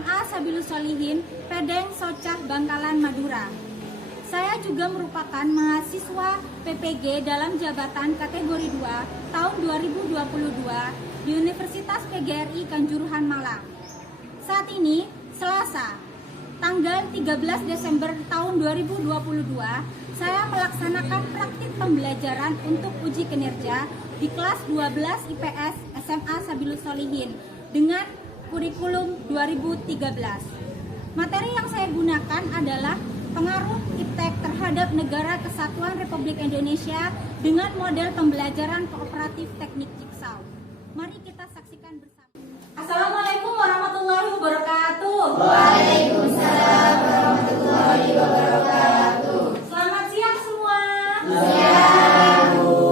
SMA Sabilus Solihin, Pedeng, Socah, Bangkalan, Madura. Saya juga merupakan mahasiswa PPG dalam jabatan kategori 2 tahun 2022 di Universitas PGRI Kanjuruhan Malang. Saat ini, Selasa, tanggal 13 Desember tahun 2022, saya melaksanakan praktik pembelajaran untuk uji kinerja di kelas 12 IPS SMA Sabilus Solihin dengan kurikulum 2013. Materi yang saya gunakan adalah pengaruh iptek terhadap Negara Kesatuan Republik Indonesia dengan model pembelajaran kooperatif teknik Jigsaw. Mari kita saksikan bersama. Assalamualaikum warahmatullahi wabarakatuh. Waalaikumsalam warahmatullahi wabarakatuh. Selamat siang semua. Siang, Bu.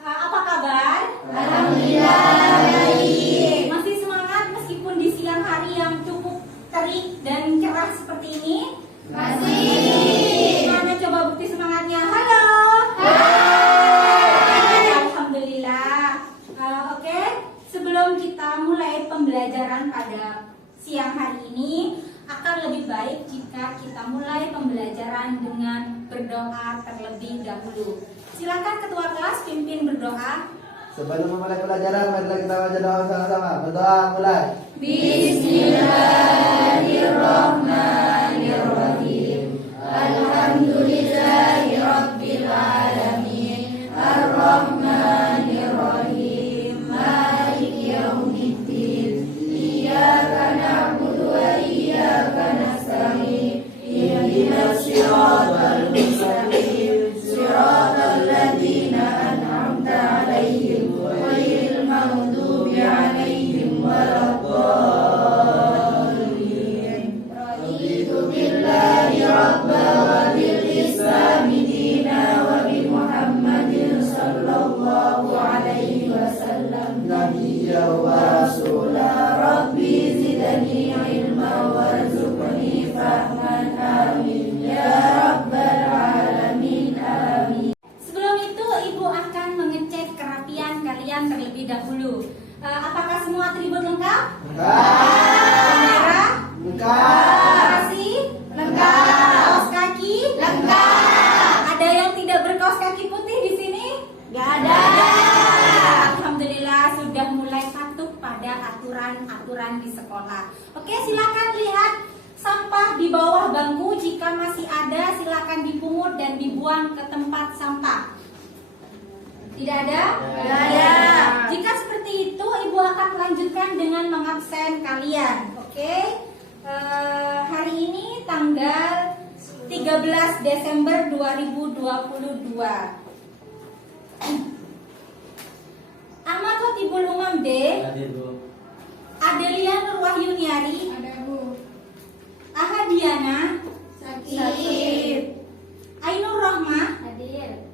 Apa kabar? Alhamdulillah baik. Masih semangat meskipun di siang hari yang cukup terik dan cerah seperti ini? Masih. Mana coba bukti semangatnya? Halo. Alhamdulillah. Oke, sebelum kita mulai pembelajaran pada siang hari ini, akan lebih baik jika kita mulai pembelajaran dengan berdoa terlebih dahulu. Silakan ketua kelas pimpin berdoa. Sebelum memulai pelajaran, marilah kita baca doa sama-sama. Berdoa mulai. Bismillahirrahmanirrahim. Alhamdulillahi rabbil alamin. Ar-Rahmanirrahim. Maliki yaumiddin. Iyyaka na'budu wa iyyaka nasta'in. Ihdinas siratal mustaqim. Siratal ladzina an'amta 'alaihim ghairil maghdubi 'alaihim waladdallin. Raditu billahi rabba wa bil islami dina wa bi Muhammadin sallallahu alaihi wasallam nabiyya wa rasula. Rabbi zidni ilma warzuqni fahman. Amin ya rabbal alamin. Amin. Sebelum itu, Ibu akan mengecek kerapian kalian terlebih dahulu. Apakah semua atribut lengkap? Kamera? Lokasi? Kaos kaki? Ada yang tidak berkaos kaki putih di sini? Gak ada. Alhamdulillah sudah mulai patuh pada aturan-aturan di sekolah. Oke, silakan lihat sampah di bawah bangku. Jika masih ada, silakan dipungut dan dibuang ke tempat sampah. Tidak ada? Tidak ada. Jika seperti itu, Ibu akan melanjutkan dengan mengabsen kalian. Oke? Hari ini tanggal 13 Desember 2022. Ahmad Khotibul Umam D. Adelia Nurwahyuniari. Ada, Bu. Ahadiana. Sakit. Ainur Rahmah. Hadir.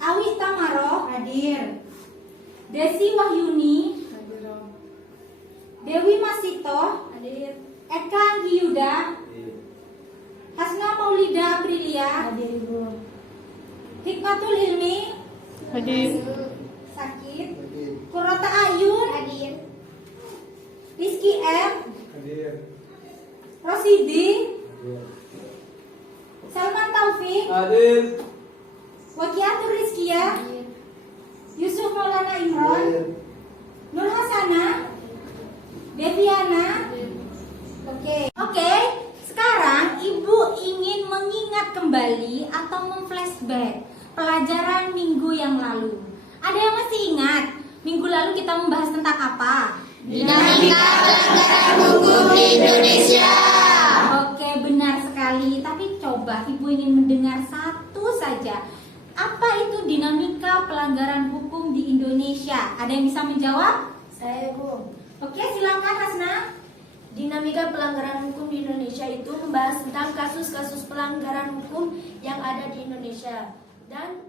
Awi Tamaro. Hadir. Desi Wahyuni. Hadir. Dewi Masito. Hadir. Eka Anggiyuda. Hasna Maulida Aprilia. Hadir, Bu. Hikmatul Hilmi. Hadir. Sakit. Kurota Ayun. Hadir. Rizky M. Rosidi. Salman Taufik. Wakiatur Rizkia. Yusuf Maulana Imron. Nur Hasana. Deviana. Oke. Sekarang Ibu ingin mengingat kembali atau memflashback pelajaran minggu yang lalu. Ada yang masih ingat? Minggu lalu kita membahas tentang apa? Dinamika pelanggaran hukum di Indonesia. Oke, benar sekali. Tapi coba Ibu ingin mendengar satu saja. Apa itu dinamika pelanggaran hukum di Indonesia? Ada yang bisa menjawab? Saya, Bu. Oke, silakan Hasna. Dinamika pelanggaran hukum di Indonesia itu membahas tentang kasus-kasus pelanggaran hukum yang ada di Indonesia. Dan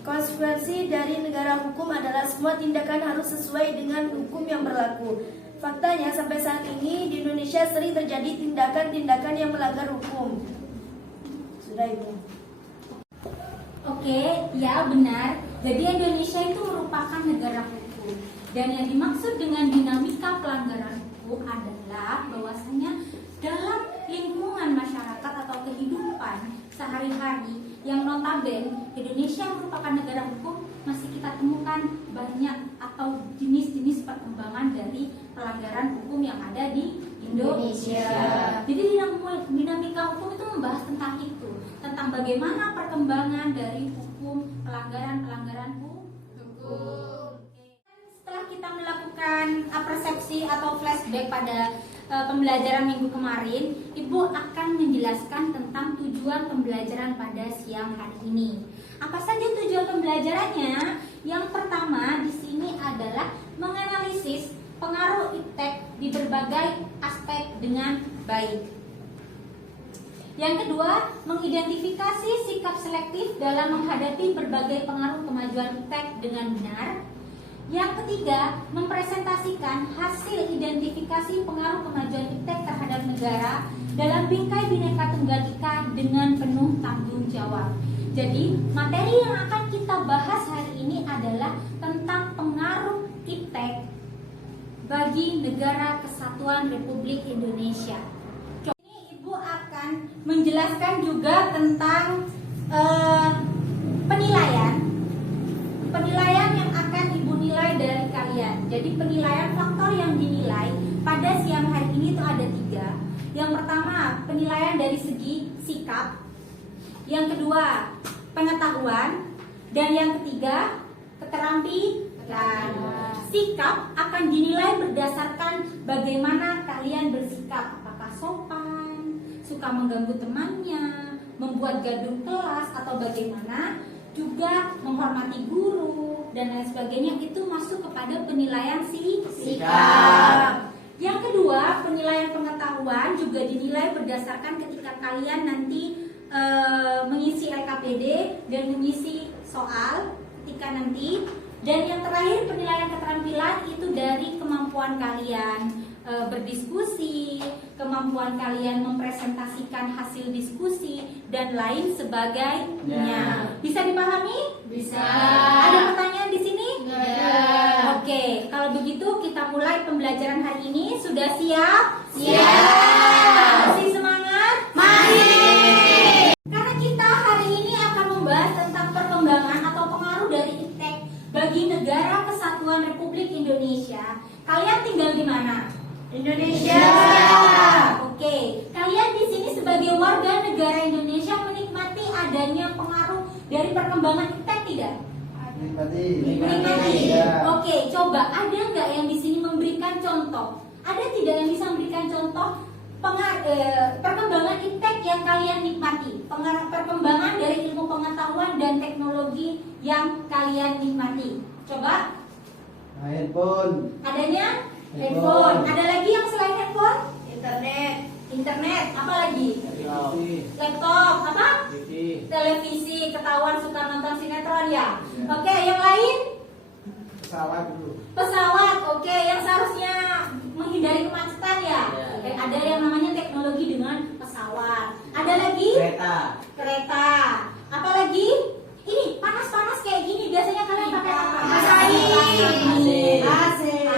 konsekuensi dari negara hukum adalah semua tindakan harus sesuai dengan hukum yang berlaku. Faktanya sampai saat ini di Indonesia sering terjadi tindakan-tindakan yang melanggar hukum. Sudah, Ibu. Oke, ya benar. Jadi Indonesia itu merupakan negara hukum. Dan yang dimaksud dengan dinamika pelanggaran notabene Indonesia merupakan negara hukum, masih kita temukan banyak atau jenis-jenis perkembangan dari pelanggaran hukum yang ada di Indonesia. Jadi dinamika hukum itu membahas tentang itu, tentang bagaimana perkembangan dari hukum, pelanggaran hukum. Setelah kita melakukan persepsi atau flashback pada pembelajaran minggu kemarin, Ibu akan menjelaskan tentang tujuan pembelajaran pada siang hari ini. Apa saja tujuan pembelajarannya? Yang pertama di sini adalah menganalisis pengaruh iptek di berbagai aspek dengan baik. Yang kedua, mengidentifikasi sikap selektif dalam menghadapi berbagai pengaruh kemajuan iptek dengan benar. Yang ketiga, mempresentasikan hasil identifikasi pengaruh kemajuan iptek terhadap negara dalam bingkai Bhinneka Tunggal Ika dengan penuh tanggung jawab. Jadi, materi yang akan kita bahas hari ini adalah tentang pengaruh iptek bagi Negara Kesatuan Republik Indonesia. Ini Ibu akan menjelaskan juga tentang penilaian yang akan Ibu nilai dari kalian. Jadi penilaian faktor yang dinilai pada siang hari ini itu ada 3. Yang pertama, penilaian dari segi sikap. Yang kedua, pengetahuan. Dan yang ketiga, keterampilan. Sikap akan dinilai berdasarkan bagaimana kalian bersikap. Apakah sopan, suka mengganggu temannya, membuat gaduh kelas, atau bagaimana. Juga menghormati guru dan lain sebagainya, itu masuk kepada penilaian sikap. Yang kedua, penilaian pengetahuan juga dinilai berdasarkan ketika kalian nanti mengisi LKPD dan mengisi soal ketika nanti. Dan yang terakhir, penilaian keterampilan itu dari kemampuan kalian berdiskusi, kemampuan kalian mempresentasikan hasil diskusi, dan lain sebagainya. Bisa dipahami? Bisa. Ada pertanyaan di sini? Enggak. Oke, kalau begitu kita mulai pembelajaran hari ini. Sudah siap? Siap. Masih semangat? Mari. Karena kita hari ini akan membahas tentang perkembangan atau pengaruh dari iptek bagi Negara Kesatuan Republik Indonesia. Kalian tinggal di mana? Indonesia. Oke, kalian di sini sebagai warga negara Indonesia menikmati adanya pengaruh dari perkembangan iptek tidak? Menikmati. Oke, coba ada nggak yang di sini memberikan contoh? Ada tidak yang bisa memberikan contoh perkembangan iptek yang kalian nikmati? Perkembangan dari ilmu pengetahuan dan teknologi yang kalian nikmati. Coba. Handphone. Adanya? Handphone. Ada lagi yang selain handphone? Internet. Apa lagi? Laptop. Apa? Televisi. Ketahuan suka nonton sinetron ya? Oke, yang lain? Pesawat. Oke, yang seharusnya menghindari kemacetan ya? Ada yang namanya teknologi dengan pesawat. Ada lagi? Kereta. Apa lagi? Ini panas-panas kayak gini biasanya kalian pakai apa?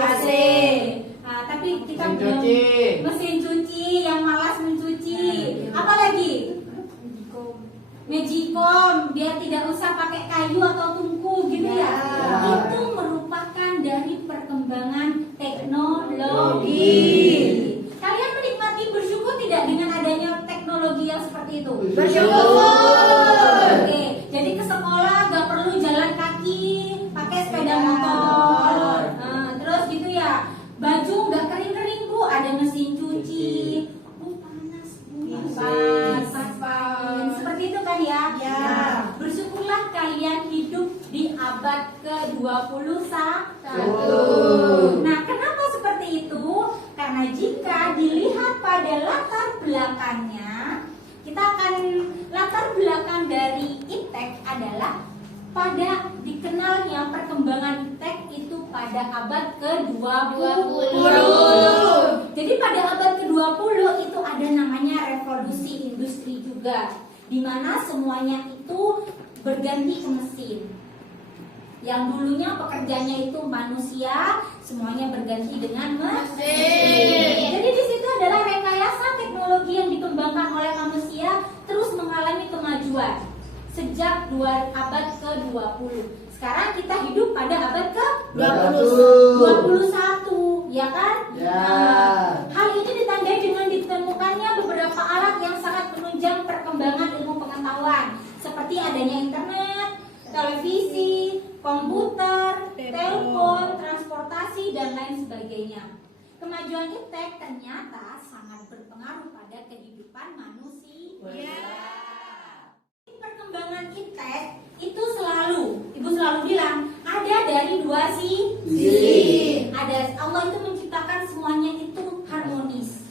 AC. Nah, tapi kita mesin cuci yang malas mencuci. Apa lagi? Magicom, biar tidak usah pakai kayu atau tungku gitu ya. Itu merupakan dari perkembangan teknologi. Kalian menikmati, bersyukur tidak dengan adanya teknologi yang seperti itu? Bersyukur. Oke, jadi ke sekolah gak perlu jalan kaki, pakai sepeda motor. Terus gitu ya, baju gak kering-kering Bu, ada mesin cuci. Panas Bu, panas. Seperti itu kan ya? Bersyukurlah kalian hidup di abad ke-21. Nah, kenapa seperti itu? Karena jika dilihat pada latar belakangnya, kita akan latar belakang dari iptek adalah pada dikenalnya perkembangan iptek itu pada abad ke-20. Jadi pada abad ke-20 itu ada namanya revolusi industri juga, di mana semuanya itu berganti ke mesin. Yang dulunya pekerjanya itu manusia, semuanya berganti dengan mesin. Jadi di situ adalah rekayasa teknologi yang dikembangkan oleh manusia terus mengalami kemajuan. sejak abad ke-20. Sekarang kita hidup pada abad ke-21. ke-21, ya kan? Ya. Hal ini ditandai dengan ditemukannya beberapa alat yang sangat menunjang perkembangan ilmu pengetahuan, seperti adanya internet, televisi, komputer, telepon, transportasi, dan lain sebagainya. Kemajuan iptek ternyata sangat berpengaruh pada kehidupan manusia. Perkembangan iptek itu Ibu selalu bilang, ada dari dua sisi. Ada, Allah itu menciptakan semuanya itu harmonis,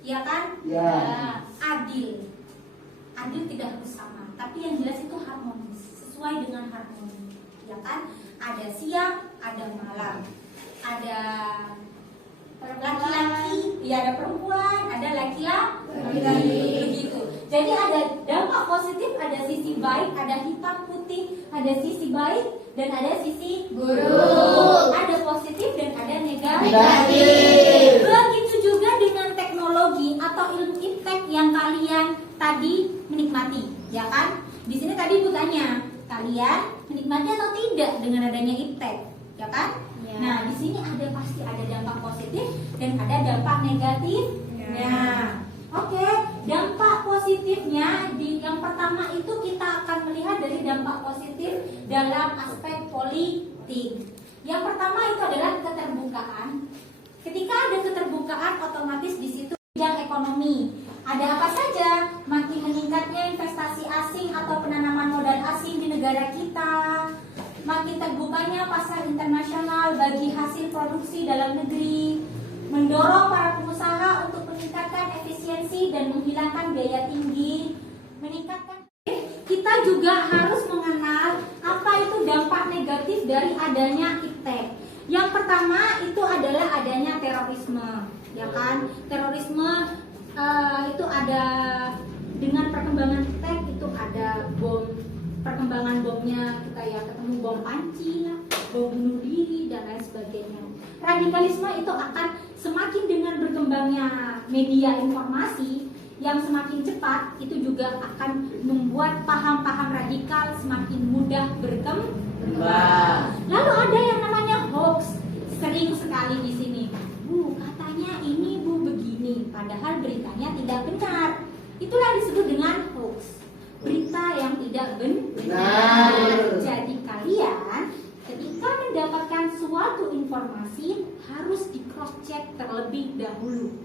ya kan? Ya. Adil. Adil tidak harus sama, tapi yang jelas itu harmonis, sesuai dengan harmoni, ya kan? Ada siang, ada malam, ada laki-laki, ya ada perempuan, ada laki-laki, begitu. Jadi ada dampak positif, ada sisi baik, ada hitam putih, ada sisi baik dan ada sisi buruk. Ada positif dan ada negatif. Begitu juga dengan teknologi atau ilmu iptek yang kalian tadi menikmati, ya kan? Di sini tadi Ibu tanya, kalian menikmati atau tidak dengan adanya iptek, ya kan? Ya. Nah, di sini pasti ada dampak positif dan ada dampak negatif. Oke, dampak positifnya yang pertama itu kita akan melihat dari dampak positif dalam aspek politik. Yang pertama itu adalah keterbukaan. Ketika ada keterbukaan, otomatis di situ bidang ekonomi. Ada apa saja? Makin meningkatnya investasi asing atau penanaman modal asing di negara kita. Makin terbukanya pasar internasional bagi hasil produksi dalam negeri, mendorong para pengusaha untuk meningkatkan efisiensi dan menghilangkan biaya tinggi, meningkatkan. Kita juga harus mengenal apa itu dampak negatif dari adanya iptek. Yang pertama itu adalah adanya terorisme, ya kan? Terorisme itu ada dengan perkembangan iptek, itu ada bom. Perkembangan bomnya kita ya ketemu bom panci lah, bom bunuh diri dan lain sebagainya. Radikalisme itu akan semakin dengan berkembangnya media informasi yang semakin cepat, itu juga akan membuat paham-paham radikal semakin mudah berkembang. Lalu ada yang namanya hoax, sering sekali di sini. Bu, katanya ini Bu begini, padahal beritanya tidak benar. Itulah disebut dengan hoax. Berita yang tidak benar. Jadi kalian ketika mendapatkan suatu informasi harus di cross check terlebih dahulu,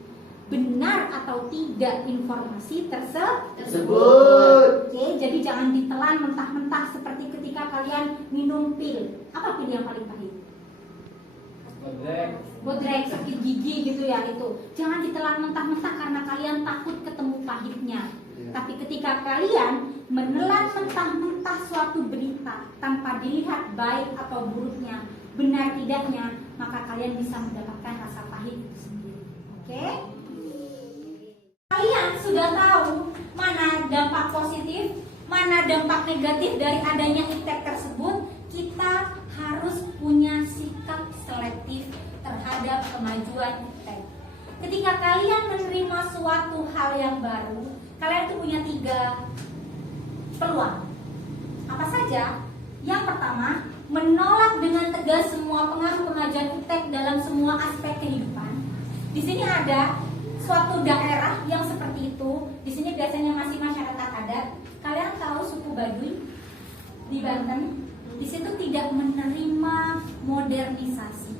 benar atau tidak informasi tersebut. Oke, jadi jangan ditelan mentah-mentah seperti ketika kalian minum pil. Apa pil yang paling pahit? Bodrek, sakit gigi gitu ya itu. Jangan ditelan mentah-mentah karena kalian takut ketemu pahitnya. Tapi ketika kalian menelan mentah-mentah suatu berita tanpa dilihat baik atau buruknya, benar tidaknya, maka kalian bisa mendapatkan rasa pahit itu sendiri. Oke? Kalian sudah tahu mana dampak positif, mana dampak negatif dari adanya iptek tersebut. Kita harus punya sikap selektif terhadap kemajuan iptek. Ketika kalian menerima suatu hal yang baru, kalian tuh punya 3 peluang. Apa saja? Yang pertama, menolak dengan tegas semua pengaruh kemajuan iptek dalam semua aspek kehidupan. Di sini ada suatu daerah yang seperti itu. Di sini biasanya masih masyarakat adat. Kalian tahu suku Baduy di Banten? Di situ tidak menerima modernisasi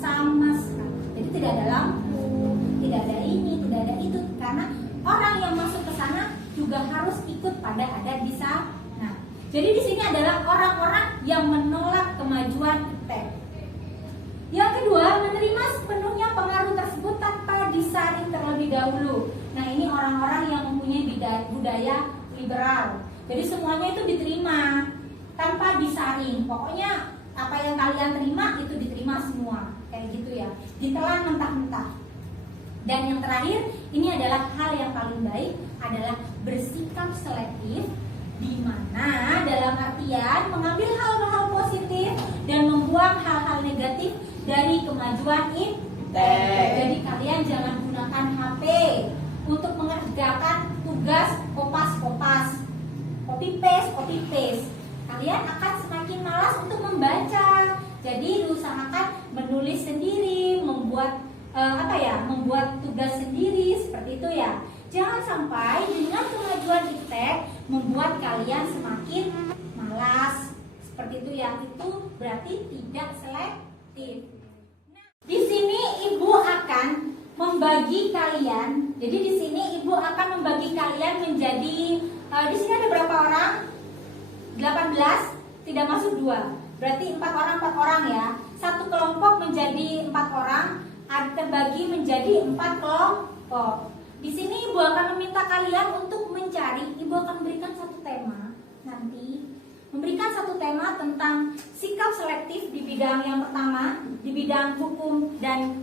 sama sekali. Jadi tidak ada lampu, tidak ada ini, tidak ada itu, karena orang yang masuk ke sana juga harus ikut pada adat di sana. Jadi di sini adalah orang-orang yang menolak kemajuan iptek. Yang kedua, menerima sepenuhnya pengaruh tersebut tanpa disaring terlebih dahulu. Nah, ini orang-orang yang mempunyai budaya liberal. Jadi semuanya itu diterima tanpa disaring. Pokoknya apa yang kalian terima itu diterima semua, kayak gitu ya. Ditelan mentah-mentah. Dan yang terakhir, ini adalah hal yang paling baik, adalah bersikap selektif, di mana dalam artian mengambil hal-hal positif dan membuang hal-hal negatif dari kemajuan iptek. Jadi kalian jangan gunakan HP untuk mengerjakan tugas kopas-kopas, copy kalian akan semakin malas untuk membaca. Jadi diusahakan menulis sendiri, membuat membuat tugas sendiri seperti itu ya. Jangan sampai dengan kemajuan iptek membuat kalian semakin malas seperti itu ya. Itu berarti tidak selektif. Nah, di sini ibu akan membagi kalian. Jadi di sini ibu akan membagi kalian menjadi di sini ada berapa orang? 18, tidak masuk 2. Berarti 4 orang ya. Satu kelompok menjadi 4 orang, terbagi menjadi 4 kelompok. Di sini ibu akan meminta kalian untuk mencari, ibu akan memberikan satu tema nanti, memberikan satu tema tentang sikap selektif di bidang yang pertama, di bidang hukum dan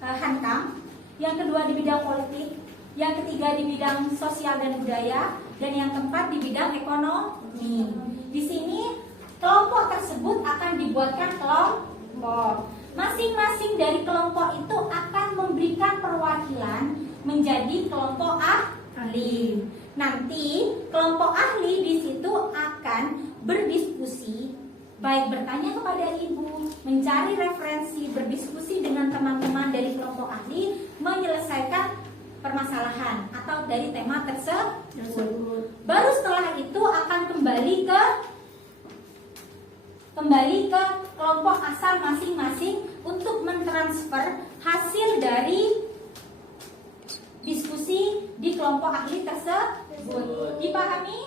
hankam, yang kedua di bidang politik, yang ketiga di bidang sosial dan budaya, dan yang keempat di bidang ekonomi. Di sini kelompok tersebut akan dibuatkan kelompok. Masing-masing dari kelompok itu akan memberikan perwakilan menjadi kelompok ahli. Nanti kelompok ahli di situ akan berdiskusi, baik bertanya kepada ibu, mencari referensi, berdiskusi dengan teman-teman dari kelompok ahli, menyelesaikan permasalahan atau dari tema tersebut. Baru setelah itu akan kembali ke kelompok asal masing-masing untuk mentransfer hasil dari diskusi di kelompok ahli tersebut. Dipahami?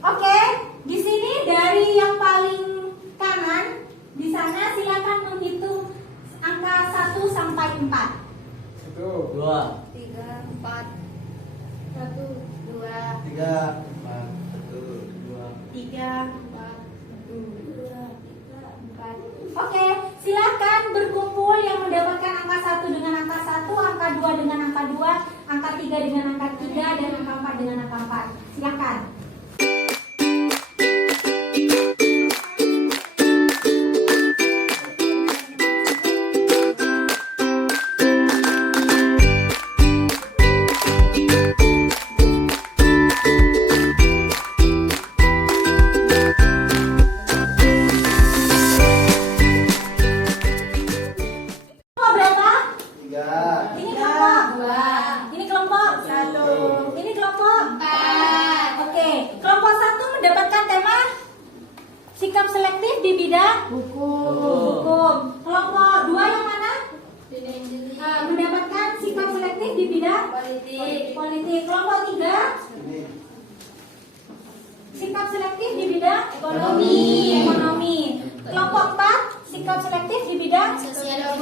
Oke, di sini dari yang paling kanan, di sana silakan menghitung angka 1 sampai 4. 1, 2, 3, 4, 1, 2, 3, 4, 1, 2. 3, 4, 1, 2, 3, 4. Oke, silakan berkumpul yang mendapatkan angka 1 dengan angka 1, angka 2 dengan angka 2, angka 3 dengan angka 3, dan angka 4 dengan angka 4. Silakan. Sikap selektif di bidang hukum. Kelompok 2 yang mana? Mendapatkan sikap selektif di bidang politik. Kelompok 3 sikap selektif di bidang ekonomi. Kelompok 4 sikap selektif di bidang sosial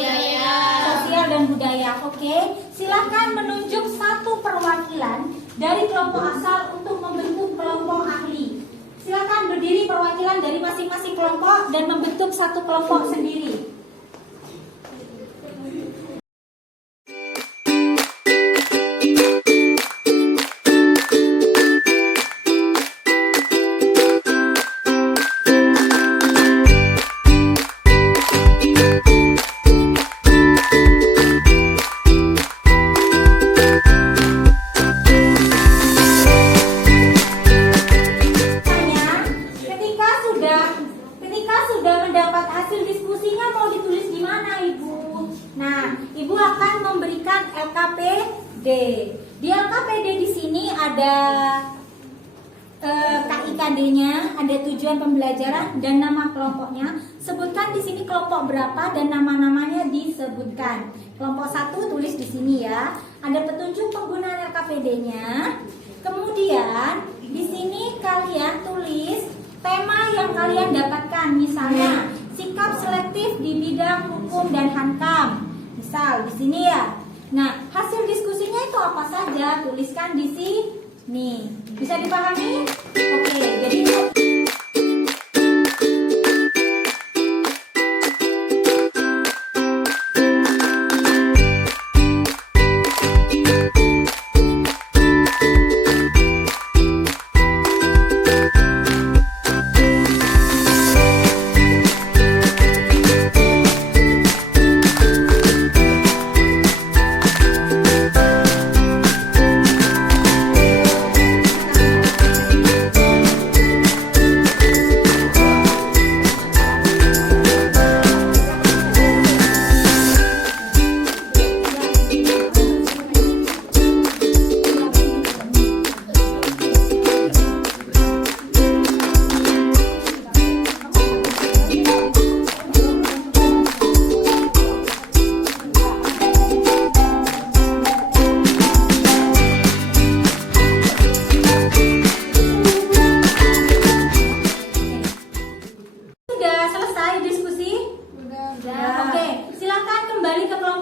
dan budaya. Oke, silakan menunjuk satu perwakilan dari kelompok asal untuk membentuk kelompok ahli. Silakan berdiri perwakilan dari masing-masing kelompok dan membentuk satu kelompok sendiri. Di LKPD di sini ada KIKD-nya, ada tujuan pembelajaran dan nama kelompoknya. Sebutkan di sini kelompok berapa dan nama-namanya disebutkan. Kelompok 1 tulis di sini ya. Ada petunjuk penggunaan LKPD-nya. Kemudian di sini kalian tulis tema yang kalian dapatkan. Misalnya sikap selektif di bidang hukum dan hankam. Misal di sini ya. Nah, hasil diskusinya itu apa saja? Tuliskan di sini. Bisa dipahami? Oke, jadi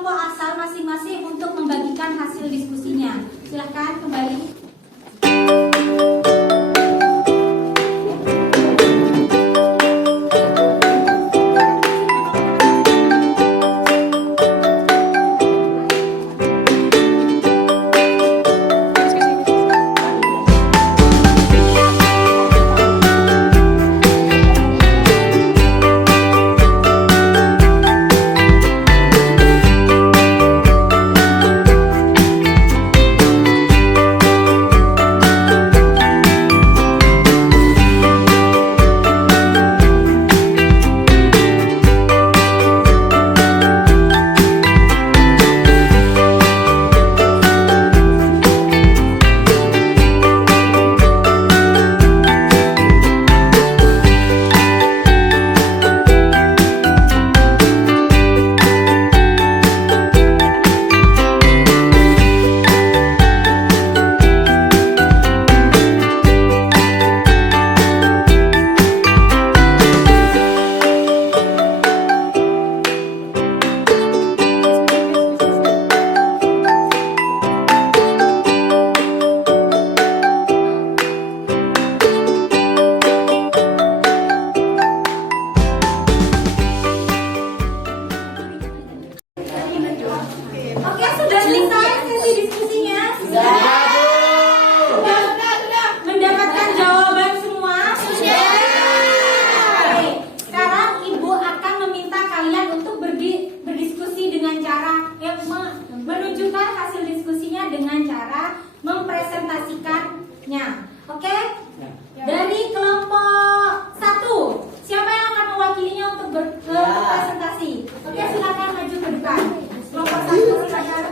kelompok asal masing-masing untuk membagikan hasil diskusinya. Silahkan kembali. Oke, sudah selesai sesi diskusinya. Sudah. Mendapatkan jawaban semua? Sudah. Oke, sekarang Ibu akan meminta kalian untuk berdiskusi dengan cara menunjukkan hasil diskusinya dengan cara mempresentasikannya. Oke? Dari kelompok 1, siapa yang akan mewakilinya untuk berpresentasi? Oke, silakan maju ke depan. Kelompok 1 silakan.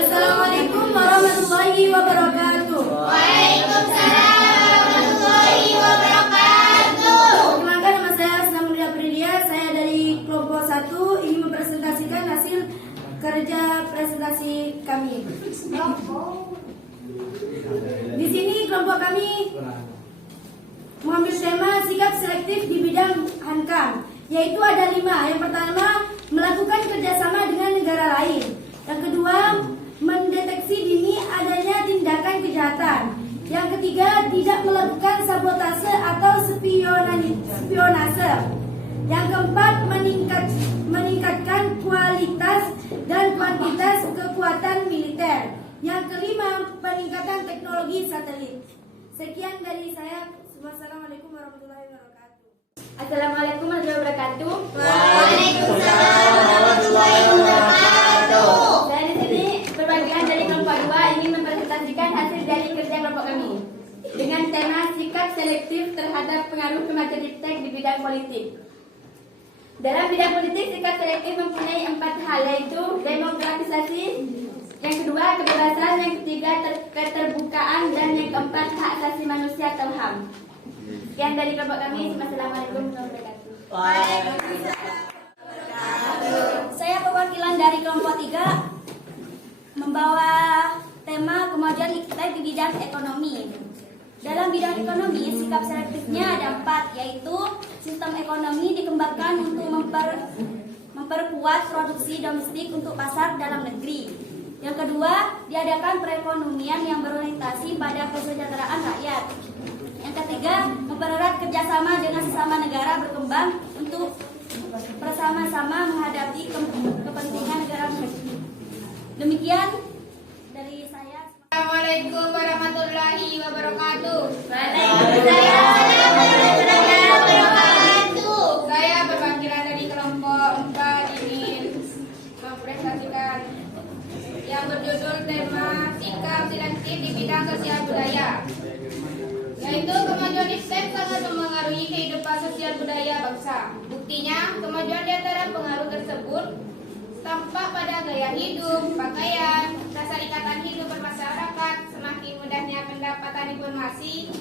Assalamualaikum warahmatullahi wabarakatuh. Waalaikumsalam warahmatullahi wabarakatuh. Perkenalkan, nama saya Asna Mulia Prilia. Saya dari kelompok 1 ingin mempresentasikan hasil kerja presentasi kami. Di sini kelompok kami mengambil tema sikap selektif di bidang hankam, yaitu ada 5. Yang pertama, melakukan kerjasama dengan negara lain. Yang kedua, mendeteksi dini adanya tindakan kejahatan. Yang ketiga, tidak melakukan sabotase atau spionase. Yang keempat, meningkatkan kualitas dan kuantitas kekuatan militer. Yang kelima, peningkatan teknologi satelit. Sekian dari saya. Wassalamualaikum warahmatullahi wabarakatuh. Assalamualaikum warahmatullahi wabarakatuh. Waalaikumsalam warahmatullahi wabarakatuh. Saya di sini perwakilan dari kelompok 2 ingin mempresentasikan hasil dari kerja kelompok kami dengan tema sikap selektif terhadap pengaruh kemajuan iptek di bidang politik. Dalam bidang politik, sikap selektif mempunyai 4 hal, yaitu demokratisasi, yang kedua kebebasan, yang ketiga keterbukaan, dan yang keempat hak asasi manusia atau HAM. Sekian dari kelompok kami. Wassalamualaikum warahmatullahi wabarakatuh. Saya perwakilan dari kelompok 3 membawa tema kemajuan iptek di bidang ekonomi. Dalam bidang ekonomi, sikap selektifnya ada 4, yaitu sistem ekonomi dikembangkan untuk memperkuat produksi domestik untuk pasar dalam negeri. Yang kedua, diadakan perekonomian yang berorientasi pada kesejahteraan rakyat. Yang ketiga, mempererat kerjasama dengan sesama negara berkembang untuk bersama-sama menghadapi kepentingan negara. Demikian dari saya. Assalamualaikum warahmatullahi wabarakatuh. Waalaikumsalam warahmatullahi wabarakatuh. Saya perwakilan dari kelompok 4 ingin mempresentasikan yang berjudul tema sikap selektif di bidang sosial budaya, yaitu kemajuan iptek sangat memengaruhi kehidupan sosial budaya bangsa. Buktinya, kemajuan di antara pengaruh tersebut tampak pada gaya hidup, pakaian, rasa ikatan hidup bermasyarakat, semakin mudahnya pendapatan informasi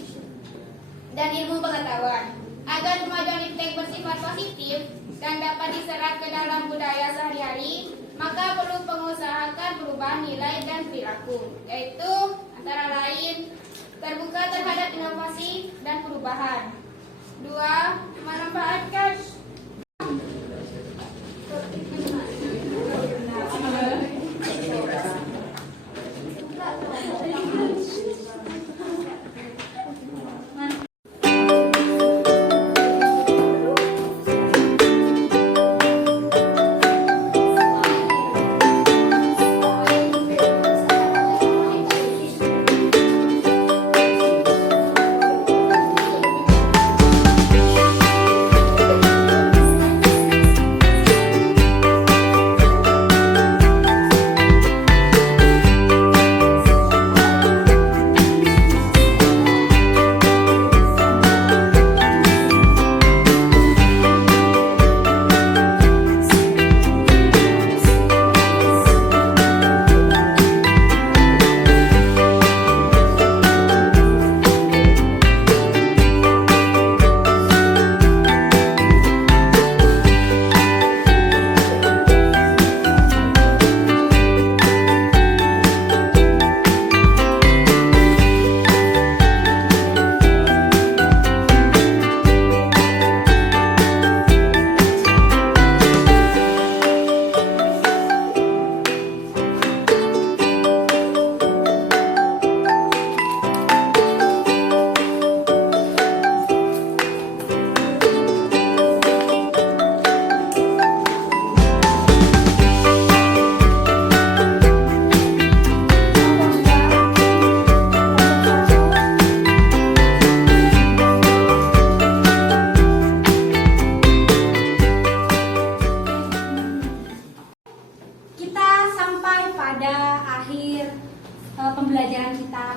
dan ilmu pengetahuan. Agar kemajuan iptek bersifat positif dan dapat diserap ke dalam budaya sehari-hari, maka perlu pengusahakan perubahan nilai dan perilaku, yaitu antara lain terbuka terhadap inovasi, dan perubahan. 2. Memanfaatkan pembelajaran kita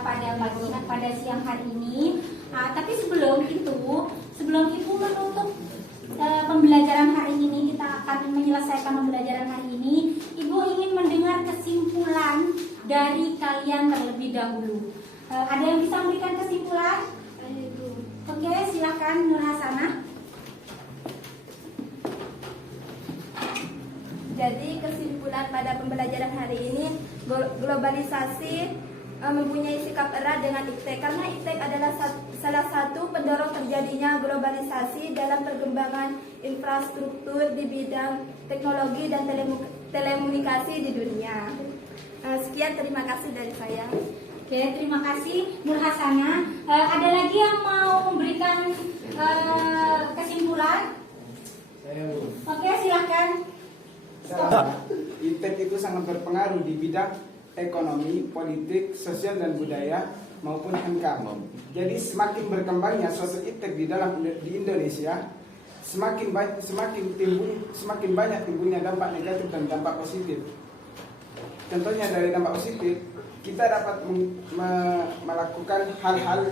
pada siang hari ini. Tapi sebelum Ibu menutup pembelajaran hari ini, kita akan menyelesaikan pembelajaran hari ini. Ibu ingin mendengar kesimpulan dari kalian terlebih dahulu. Ada yang bisa memberikan kesimpulan? Oke, silakan Nur Hasanah. Jadi kesimpulan pada pembelajaran hari ini, globalisasi mempunyai sikap erat dengan IPTEK karena IPTEK adalah salah satu pendorong terjadinya globalisasi dalam perkembangan infrastruktur di bidang teknologi dan telekomunikasi di dunia. Sekian, terima kasih dari saya. Oke, terima kasih Nur Hasanah. Ada lagi yang mau memberikan kesimpulan? Oke, silakan. IPTEK itu sangat berpengaruh di bidang ekonomi, politik, sosial dan budaya maupun HMKM. Jadi semakin berkembangnya suatu IPTEK di Indonesia, semakin banyak timbulnya dampak negatif dan dampak positif. Contohnya dari dampak positif, kita dapat melakukan hal-hal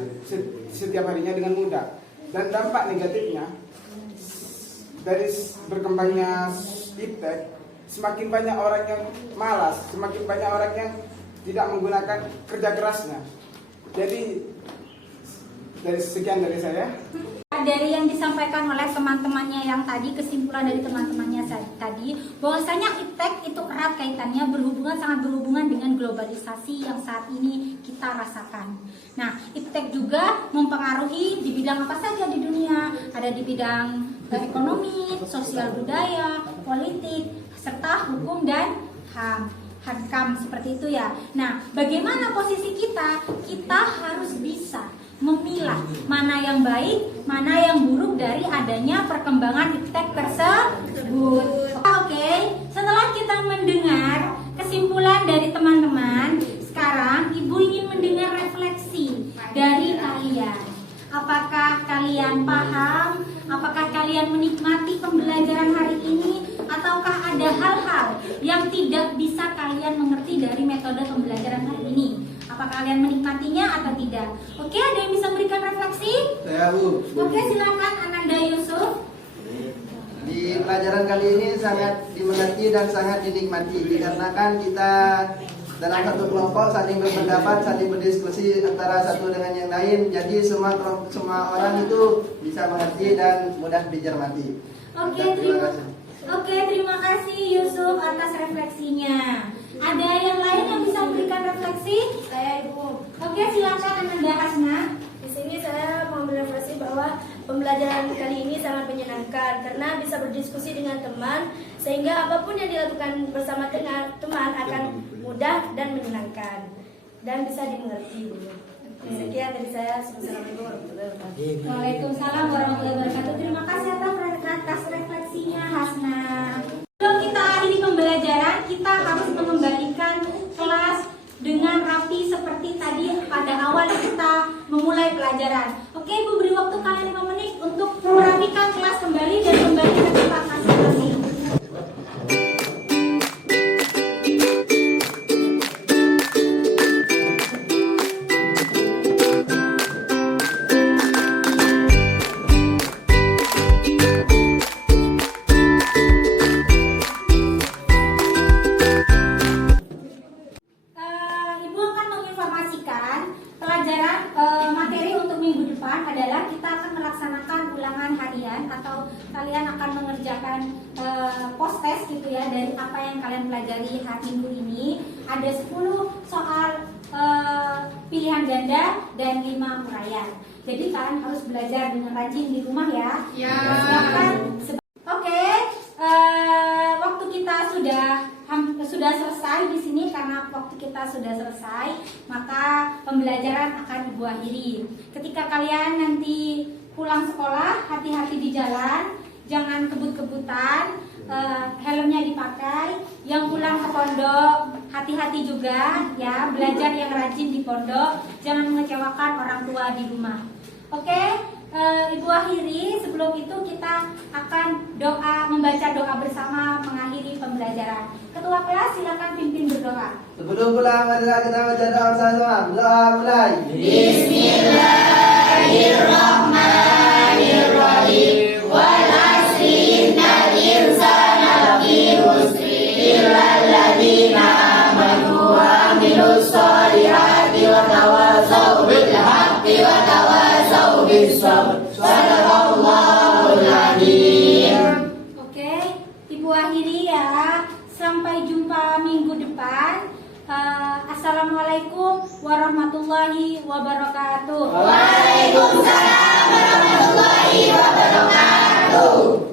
setiap harinya dengan mudah. Dan dampak negatifnya, dari berkembangnya IPTEK, semakin banyak orang yang malas, semakin banyak orang yang tidak menggunakan kerja kerasnya. Jadi sekian dari saya. Dari yang disampaikan oleh teman-temannya yang tadi, kesimpulan dari teman-temannya tadi, bahwasanya IPTEK itu erat kaitannya sangat berhubungan dengan globalisasi yang saat ini kita rasakan. Nah, IPTEK juga mempengaruhi di bidang apa saja di dunia. Ada di bidang ekonomi, sosial budaya, politik, serta hukum dan HAM seperti itu ya. Nah, bagaimana posisi kita? Kita harus bisa memilah mana yang baik, mana yang buruk dari adanya perkembangan IPTEK tersebut. Oke, setelah kita mendengar kesimpulan dari teman-teman, sekarang Ibu ingin mendengar refleksi dari kalian. Apakah kalian paham? Apakah kalian menikmati pembelajaran hari ini? Ataukah ada hal-hal yang tidak bisa kalian mengerti dari metode pembelajaran hari ini? Apakah kalian menikmatinya atau tidak? Oke, ada yang bisa memberikan refleksi? Saya, Bu. Oke, silakan Ananda Yusuf. Di pelajaran kali ini sangat dimengerti dan sangat dinikmati dikarenakan kita dalam satu kelompok saling berpendapat, saling berdiskusi antara satu dengan yang lain. Jadi semua orang itu bisa mengerti dan mudah dicermati. Terima kasih Yusuf atas refleksinya. Ada yang lain yang bisa memberikan refleksi? Saya, Ibu. Oke, silakan Ananda Hasna. Di sini saya mau bahwa pembelajaran kali ini sangat menyenangkan karena bisa berdiskusi dengan teman sehingga apapun yang dilakukan bersama dengan teman akan mudah dan menyenangkan dan bisa dimengerti. Sekian dari saya. Assalamualaikum warahmatullahi wabarakatuh. Waalaikumsalam warahmatullahi wabarakatuh. Terima kasih atas refleksinya, Hasna. Sebelum kita akhiri pembelajaran, kita harus mengembalikan kelas dengan rapi seperti tadi pada awal kita memulai pelajaran. Oke, Ibu beri waktu kalian 5 menit untuk merapikan kelas kembali dan kembali ke tempat masing-masing. Ibu akan menginformasikan pelajaran materi untuk minggu depan adalah kita akan melaksanakan ulangan harian atau kalian akan mengerjakan post test gitu ya dari apa yang kalian pelajari hari minggu ini. Ada 10 soal pilihan ganda dan 5 uraian. Jadi kalian harus belajar dengan rajin di rumah ya. Ya. Persiapkan. Oke, waktu kita sudah selesai di sini. Karena waktu kita sudah selesai, maka pembelajaran akan Ibu akhiri. Ketika kalian nanti pulang sekolah, hati-hati di jalan, jangan kebut-kebutan, helmnya dipakai. Yang pulang ke pondok, hati-hati juga ya, belajar yang rajin di pondok, jangan mengecewakan orang tua di rumah. Oke, Ibu akhiri. Sebelum itu kita akan membaca doa bersama mengakhiri pembelajaran. Ketua kelas silakan pimpin berdoa. Sebelum pulang, mari kita baca doa bersama. Doa mulai. Bismillahirrahmanirrahim. Wal asri innal insana lafi khusri illa alladziina aamanu wa 'amilus shalihati wa tawassaw bil haqqi wa tawassaw bis sabr. Shadaqallahul azim. Oke, Ibu akhiri ya. Sampai jumpa minggu depan. Assalamualaikum warahmatullahi wabarakatuh. Waalaikumsalam warahmatullahi wabarakatuh.